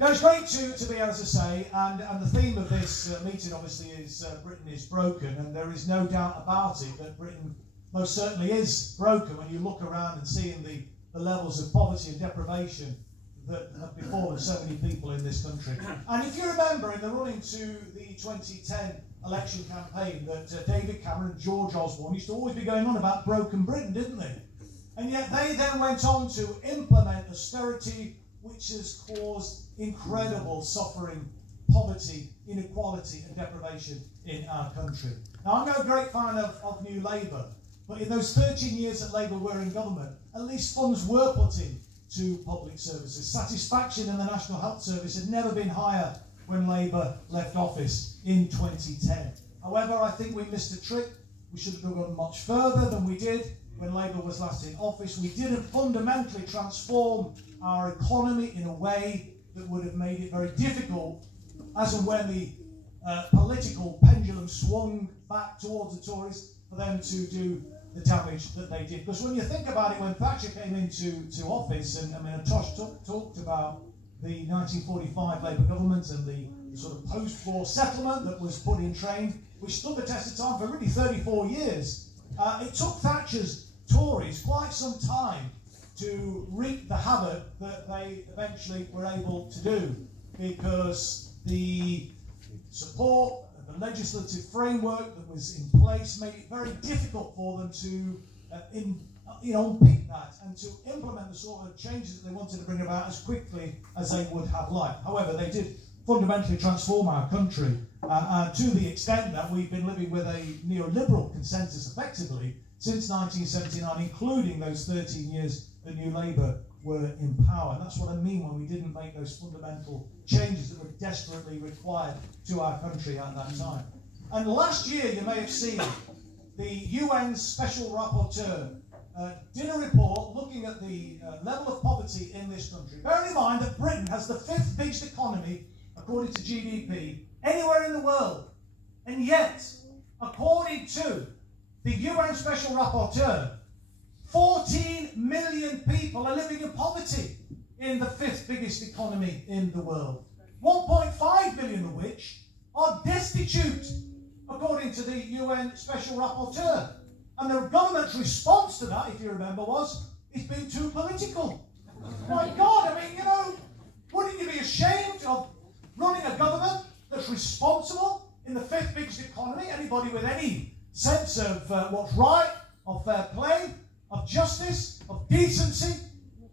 Now, it's great to be able to say, and the theme of this meeting obviously is Britain is broken, and there is no doubt about it that Britain most certainly is broken when you look around and seeing the levels of poverty and deprivation that have befallen so many people in this country. And if you remember, in the run-in to the 2010 election campaign, that David Cameron and George Osborne used to always be going on about broken Britain, didn't they? And yet they then went on to implement austerity, which has caused incredible suffering, poverty, inequality and deprivation in our country. Now, I'm no great fan of New Labour, but in those 13 years that Labour were in government, at least funds were put in to public services. Satisfaction in the National Health Service had never been higher when Labour left office in 2010. However, I think we missed a trick. We should have gone much further than we did when Labour was last in office. We didn't fundamentally transform our economy in a way that would have made it very difficult, as and when the political pendulum swung back towards the Tories, for them to do the damage that they did. Because when you think about it, when Thatcher came into office, and I mean, Tosh talked about the 1945 Labour government and the sort of post-war settlement that was put in train, which stood the test of time for really 34 years. It took Thatcher's Tories quite some time to wreak the havoc that they eventually were able to do, because the support of the legislative framework that was in place made it very difficult for them to unpick that and to implement the sort of changes that they wanted to bring about as quickly as they would have liked. However, they did fundamentally transform our country to the extent that we've been living with a neoliberal consensus effectively since 1979, including those 13 years that New Labour were in power. And that's what I mean when we didn't make those fundamental changes that were desperately required to our country at that time. And last year, you may have seen, the UN Special Rapporteur did a report looking at the level of poverty in this country. Bear in mind that Britain has the 5th biggest economy, according to GDP, anywhere in the world. And yet, according to the UN Special Rapporteur, 14 million people are living in poverty in the 5th biggest economy in the world. 1.5 million of which are destitute, according to the UN Special Rapporteur. And the government's response to that, if you remember, was, it's been too political. My God, I mean, you know, wouldn't you be ashamed of running a government that's responsible in the 5th biggest economy? Anybody with any sense of what's right, of fair play, of justice, of decency,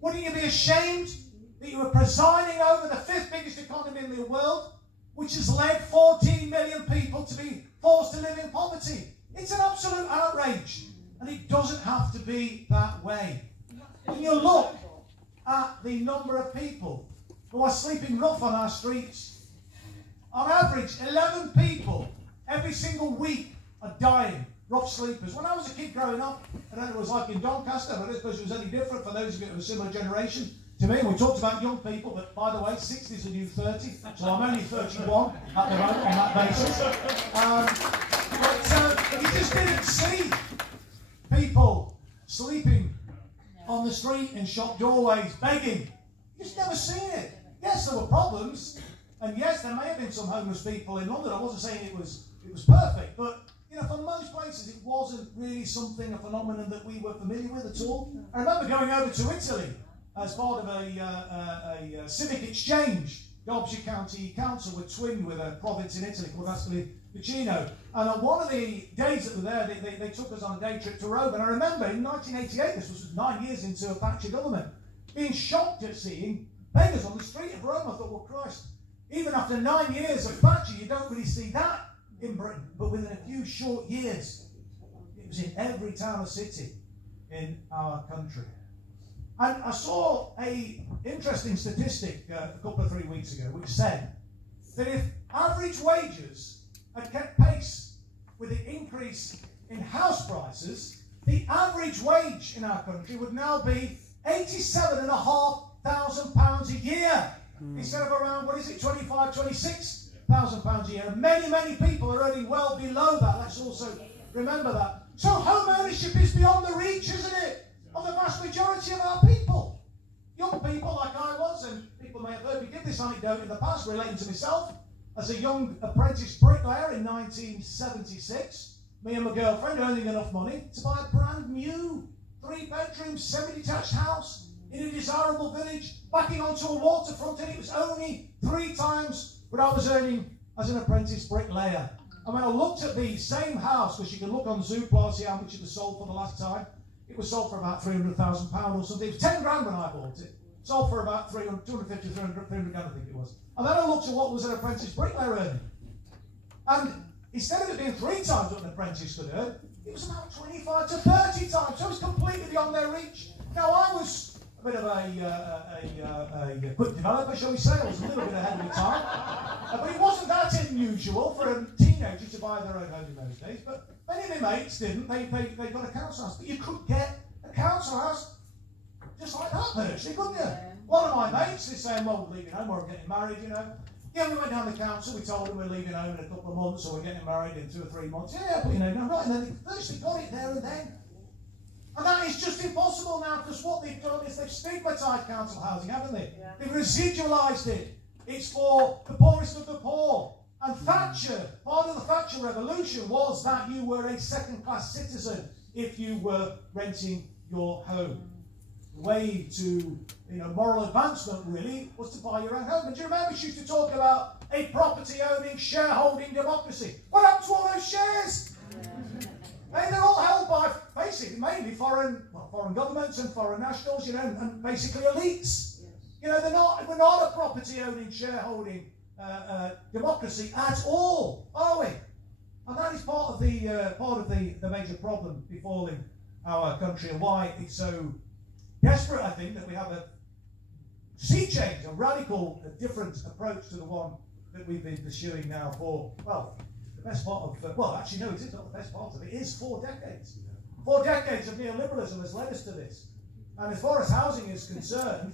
wouldn't you be ashamed that you were presiding over the 5th biggest economy in the world, which has led 14 million people to be forced to live in poverty? It's an absolute outrage, and it doesn't have to be that way. When you look at the number of people who are sleeping rough on our streets, on average 11 people every single week are dying, rough sleepers. When I was a kid growing up, I don't know what it was like in Doncaster, but I don't suppose it was any different for those of you of a similar generation to me. We talked about young people, but by the way, 60 is a new 30, so I'm only 31 at the moment on that basis. But you just didn't see people sleeping on the street in shop doorways, begging. You just never seen it. Yes, there were problems, and yes, there may have been some homeless people in London. I wasn't saying it was perfect, but you know, for most places, it wasn't really a phenomenon that we were familiar with at all. I remember going over to Italy as part of a civic exchange. Derbyshire County Council were twinned with a province in Italy called Ascoli Piceno. And on one of the days that we were there, they took us on a day trip to Rome. And I remember in 1988, this was 9 years into a Thatcher government, being shocked at seeing beggars on the street of Rome. I thought, well, Christ, even after 9 years of Thatcher, you don't really see that in Britain. But within a few short years, it was in every town or city in our country. And I saw an interesting statistic a couple of 3 weeks ago, which said that if average wages had kept pace with the increase in house prices, the average wage in our country would now be £87,500 a year, instead of around, £26,000 a year. And many, many people are earning well below that. Let's also remember that. So home ownership is beyond the reach, isn't it, of the vast majority of our people. Young people like I was, and people people may have heard me give this anecdote in the past relating to myself. As a young apprentice bricklayer in 1976, me and my girlfriend earning enough money to buy a brand new 3-bedroom, semi-detached house in a desirable village, backing onto a waterfront, and it was only 3 times what I was earning as an apprentice bricklayer. And when I looked at the same house, because you can look on Zoopla, see how much it was sold for the last time, it was sold for about £300,000 or something. It was 10 grand when I bought it. Sold for about 250, 300 grand, I think it was. And then I looked at what was an apprentice bricklayer earning. And instead of it being 3 times what an apprentice could earn, it was about 25 to 30 times. So it was completely beyond their reach. Now, I was a bit of a quick developer, shall we say. I was a little bit ahead of the time. But it wasn't that unusual for a teenager to buy their own home in those days. But many of my mates didn't. They got a council house. But you could get a council house just like that, virtually, couldn't you? One of my mates is saying, well, we're leaving home, or we're getting married, you know. Yeah, we went down to the council, we told them we're leaving home in a couple of months, or we're getting married in 2 or 3 months. Yeah, but you know, no, right, and then they virtually got it there and then. And that is just impossible now, because what they've done is they've stigmatised council housing, haven't they? Yeah. They've residualised it. It's for the poorest of the poor. And Thatcher, part of the Thatcher revolution was that you were a second-class citizen if you were renting your home. The way to, moral advancement really was to buy your own home. And do you remember she used to talk about a property-owning, shareholding democracy? What happened to all those shares? They're all held by basically mainly foreign governments and foreign nationals, and basically elites. We're not a property-owning, shareholding democracy at all, are we? And that is part of the major problem befalling our country, and why it's so desperate, I think, that we have a sea change, a radical, different approach to the one that we've been pursuing now for, well, the best part of, well, actually, no, it is not the best part of it. It is 4 decades. 4 decades of neoliberalism has led us to this. And as far as housing is concerned,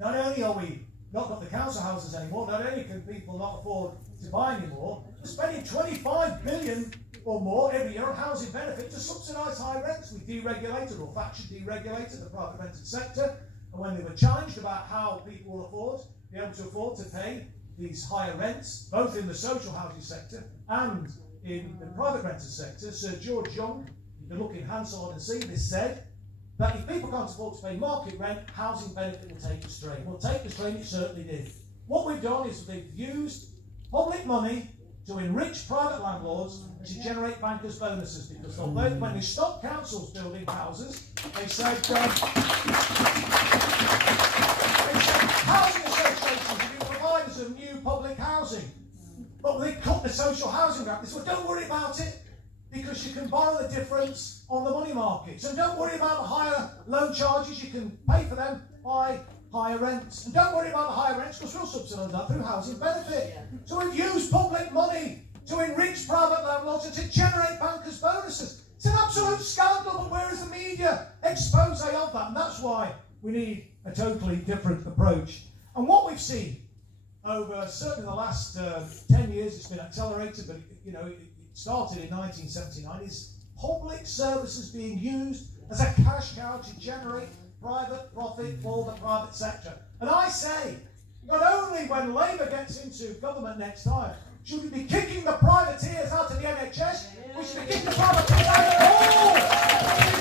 not only are we not got the council houses anymore, not only can people not afford to buy anymore, we're spending 25 billion or more every year on housing benefit to subsidise high rents. We deregulated, or Thatcher deregulated, the private rented sector, and when they were challenged about how people will be able to afford to pay these higher rents, both in the social housing sector and in the private rented sector, Sir George Young, you can look in Hansard and see this, said that if people can't afford to pay market rent, housing benefit will take the strain. Well, take the strain, it certainly did. What we've done is we've used public money to enrich private landlords and to generate bankers' bonuses, because although when they stopped councils building houses, they said housing associations are new providers of new public housing. But they cut the social housing gap. They said, well, don't worry about it, because you can borrow the difference on the money markets. And don't worry about the higher loan charges, you can pay for them by higher rents. And don't worry about the higher rents, because we'll subsidise that through housing benefit. Yeah. So we've used public money to enrich private landlords and to generate bankers' bonuses. It's an absolute scandal, but where is the media expose of that? And that's why we need a totally different approach. And what we've seen over certainly the last 10 years, it's been accelerated, but it started in 1979, is public services being used as a cash cow to generate private profit for the private sector. And I say, not only when Labour gets into government next time, should we be kicking the privateers out of the NHS, we should be kicking the privateers out of all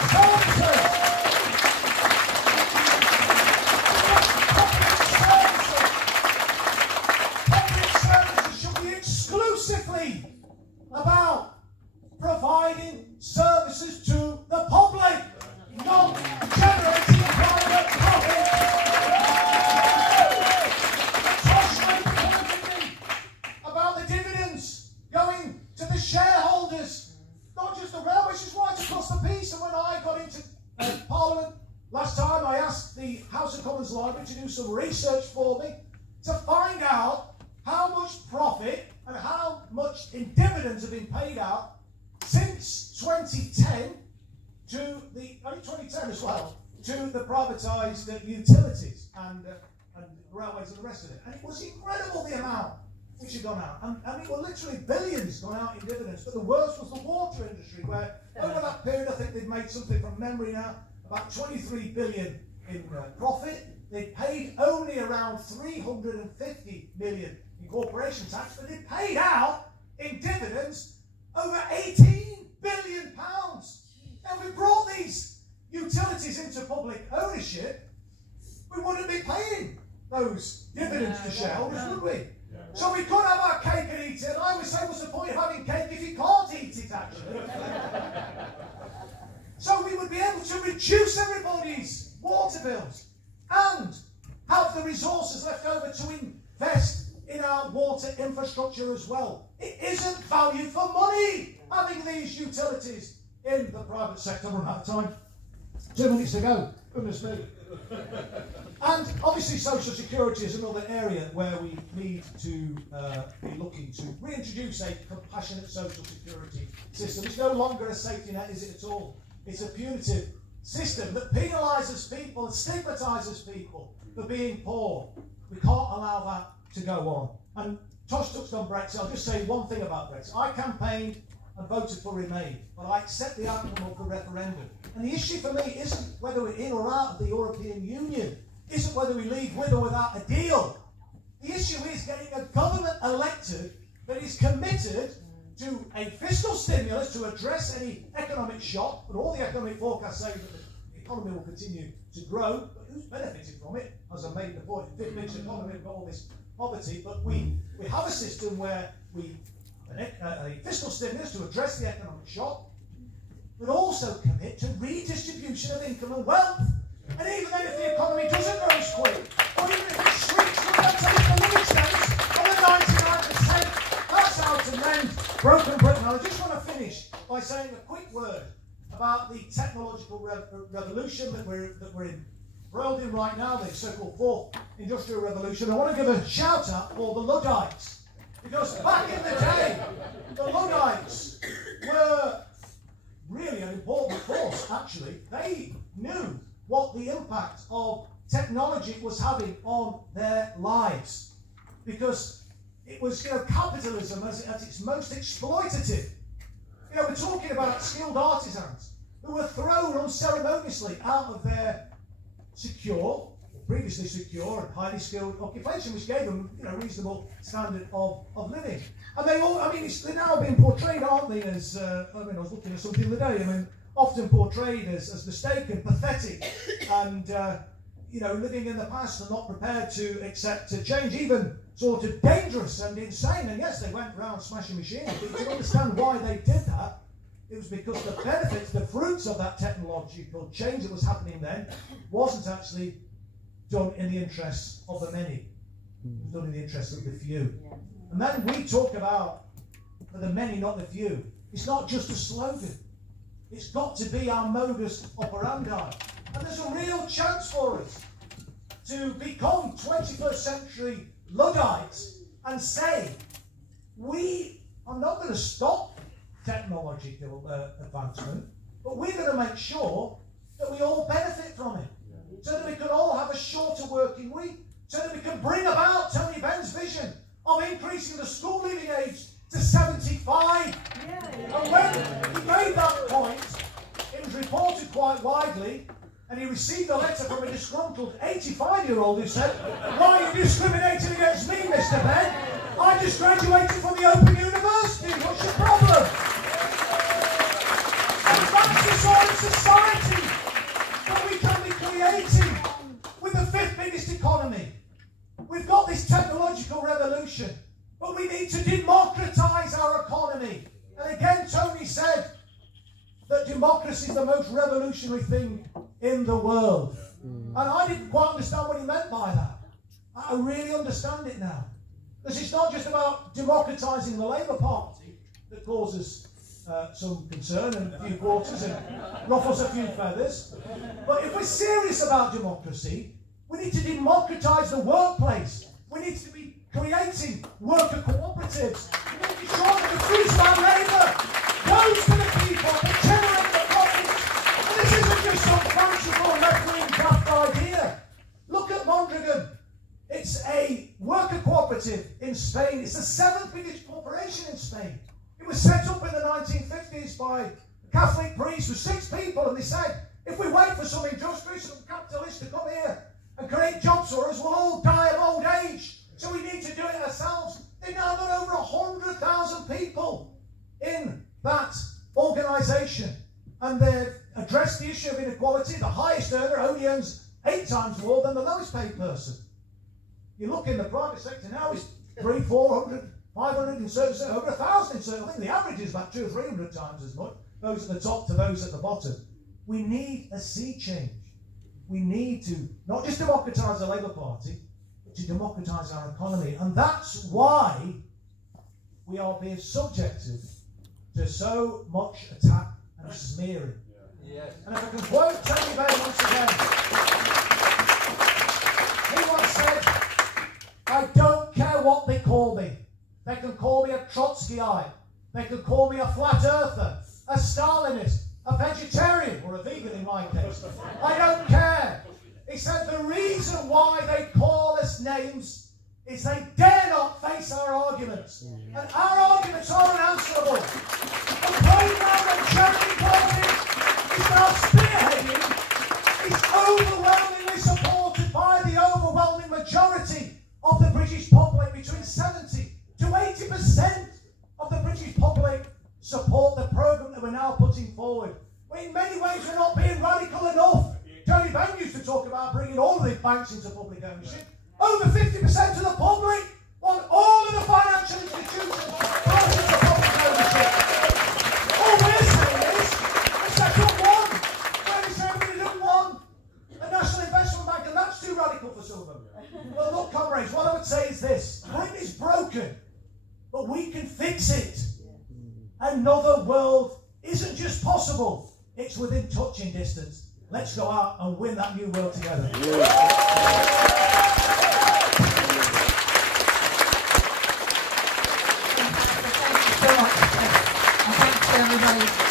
public services should be exclusively about providing services to the public, not generating private profit. About the dividends going to the shareholders, not just the railway, which is right across the piece. And when I got into Parliament last time, I asked the House of Commons Library to do some research for me to find out how much profit and how much in dividends have been paid out since 2010 to the, only 2010 as well, to the privatised utilities and railways and the rest of it. And it was incredible the amount which had gone out. And it were literally billions gone out in dividends. But the worst was the water industry, where over that period, I think they've made something from memory now, about 23 billion in profit. They paid only around 350 million in corporation tax, but they paid out in dividends over 18 billion pounds. Now, if we brought these utilities into public ownership, we wouldn't be paying those dividends to shareholders, would we? So we could have our cake and eat it. And I always say, what's the point of having cake if you can't eat it, actually? So we would be able to reduce everybody's water bills and have the resources left over to invest in our water infrastructure as well. It isn't value for money having these utilities in the private sector. We're out of time. 2 minutes to go. Goodness me. And obviously social security is another area where we need to be looking to reintroduce a compassionate social security system. It's no longer a safety net, is it at all? It's a punitive system that penalises people and stigmatises people for being poor. We can't allow that to go on. And Tosh touched on Brexit. I'll just say one thing about Brexit. I campaigned and voted for Remain, but I accept the outcome of the referendum. And the issue for me isn't whether we're in or out of the European Union, isn't whether we leave with or without a deal. The issue is getting a government elected that is committed to a fiscal stimulus to address any economic shock, but all the economic forecasts say that the economy will continue to grow, but who's benefited from it? As I made the point, the fifth biggest economy, we've got all this poverty, but we have a system where we have a fiscal stimulus to address the economic shock, but also commit to redistribution of income and wealth. And even then, if the economy doesn't grow as quick, or even if it shrinks, we're going to take the living standards of the 99%. That's how to mend broken Britain. I just want to finish by saying a quick word about the technological revolution that we're embroiled in right now, the so-called fourth industrial revolution. I want to give a shout out for the Luddites, because back in the day, the Luddites were really an important force. Actually, they knew what the impact of technology was having on their lives, because it was, capitalism at its most exploitative. We're talking about skilled artisans who were thrown unceremoniously out of their secure, or previously secure and highly skilled occupation, which gave them, a reasonable standard of living. And they all, they're now being portrayed, aren't they, as, I was looking at something the other day, often portrayed as mistaken, pathetic, and, living in the past and not prepared to accept change, even sort of dangerous and insane. And yes, they went around smashing machinery, but you can understand why they did that. It was because the benefits, the fruits of that technological change that was happening then wasn't actually done in the interests of the many. It was done in the interests of the few. And then we talk about for the many, not the few. It's not just a slogan. It's got to be our modus operandi. And there's a real chance for us to become 21st century Luddites and say, we are not going to stop technological advancement, but we're going to make sure that we all benefit from it, so that we can all have a shorter working week, so that we can bring about Tony Benn's vision of increasing the school leaving age to 75. And when he made that point, it was reported quite widely, and he received a letter from a disgruntled 85-year-old who said, "Why are you discriminating against me, Mr. Benn? I just graduated from the Open University. What's your problem?" And that's the sort of society that we can be creating with the fifth biggest economy. We've got this technological revolution, but we need to democratise our economy. And again, Tony said that democracy is the most revolutionary thing in the world. And I didn't quite understand what he meant by that. I really understand it now. Because it's not just about democratising the Labour Party that causes some concern and a few quarters and ruffles a few feathers. But if we're serious about democracy, we need to democratise the workplace. We need to be creating worker cooperatives. We need to be sure that the fruits of our labour goes to the people that generate the profits. And this isn't just some fanciful left-wing craft idea. Look at Mondragon. It's a worker cooperative in Spain. It's the 7th biggest corporation in Spain. It was set up in the 1950s by a Catholic priest with 6 people, and they said, if we wait for some industrious, some capitalists to come here and create jobs for us, we'll all die of old age. So we need to do it ourselves. They've now got over 100,000 people in that organisation, and they've addressed the issue of inequality. The highest earner only earns 8 times more than the lowest paid person. You look in the private sector now, it's 300, 400, 500 in certain, over 1,000 in certain. I think the average is about 200 or 300 times as much, those at the top to those at the bottom. We need a sea change. We need to not just democratise the Labour Party, but to democratise our economy. And that's why we are being subjected to so much attack and smearing. Yes. And if I can quote Tony Benn once again, he once said, "I don't care what they call me. They can call me a Trotskyite. They can call me a flat earther, a Stalinist, a vegetarian, or a vegan in my case. I don't care." He said the reason why they call us names is they dare not face our arguments. And our arguments are unanswerable. The programme that Jeremy Corbyn is now spearheading is overwhelmingly supported by the overwhelming majority of the British public. Between 70 to 80% of the British public support the programme that we're now putting forward. In many ways, we're not being radical enough. Tony Benn used to talk about bringing all of the banks into public ownership. Over 50% of the public want all of the financial institutions brought into public ownership. All we're saying is, let's set up one. Where we say we don't want a national investment bank, and that's too radical for some of them. Well, look, comrades, what I would say is this. Britain is broken, but we can fix it. Another world isn't just possible, it's within touching distance. Let's go out and win that new world together. Thank you so much. And thanks to everybody.